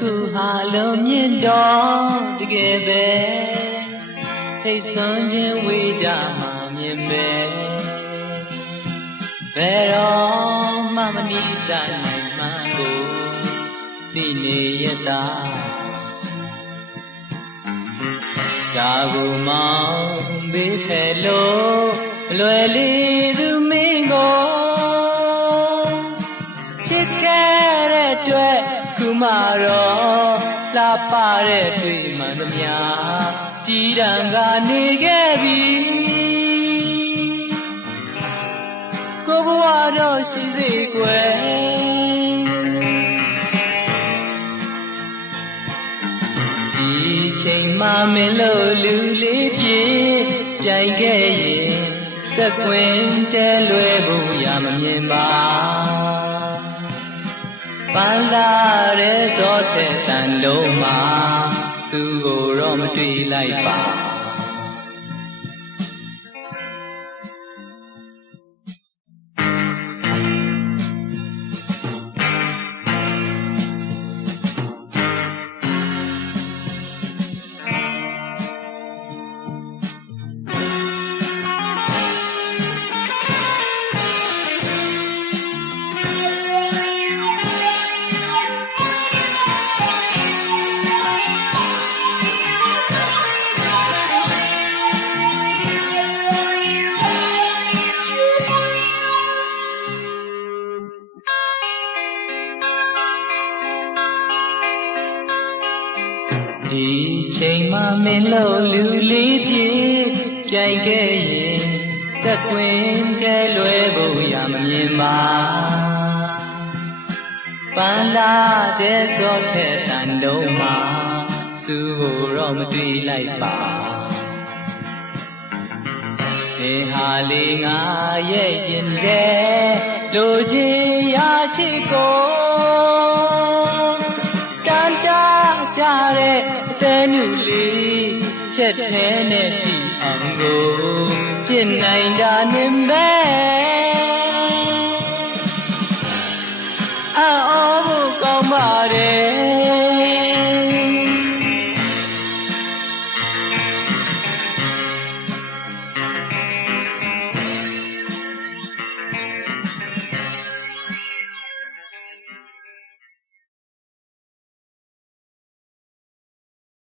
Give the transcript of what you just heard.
ခုဟာလုံးမြင့်တော်တကယ်ပဲထိတ်ဆွမ်းခြင်းဝေးကြမှာမြင်ပဲဘယ်တော့မှမနီးစပ်နိုင်မှန်းကိုသိနေရတာဒါကိုမောင်းပေးဖယ်လို့အလွယ်လေးသူမင်းကိုချစ်ခဲ့တဲ့အတွက်ခုမှတော့လှပတဲ့တွေ့မှန်သမျှကြည်တံကနေခဲ့ပြီကိုဘဝတော့ရှိသေးကွယ်ဒီချိန်မှမင်းလို့လူလေးပြေပြိုင်ခဲ့ရင်စက်ကွင်းတဲလွယ်ဖို့ရမမြင်ပါပန်းလာတဲ့ဇောတဲ့တန်လုံးမှာသူ့ကိုတော့မတွေ့လိုက်ပါဒီချိန်မှမင်းလို့လူလေးပြေပြိုင်ခဲ့ရင်စက်ကွင်းကျဲလွယ်ဖို့ရမမြင်ပါပန်းလာတဲ့ဇောတဲ့တန်လုံးမှာသူ့ကိုတော့မတွေ့လိုက်ပါဒီဟာလေးငါရဲ့ရင်တဲ့လူချင်းရာချစ်ကိုတန်တာကြတဲ့အသေးနုလေးချက်ထဲနဲ့ကြည့်အောင်ကိုပြစ်နိုင်တာနေမဲ့အော်ဖို့ကောင်းပါတယ်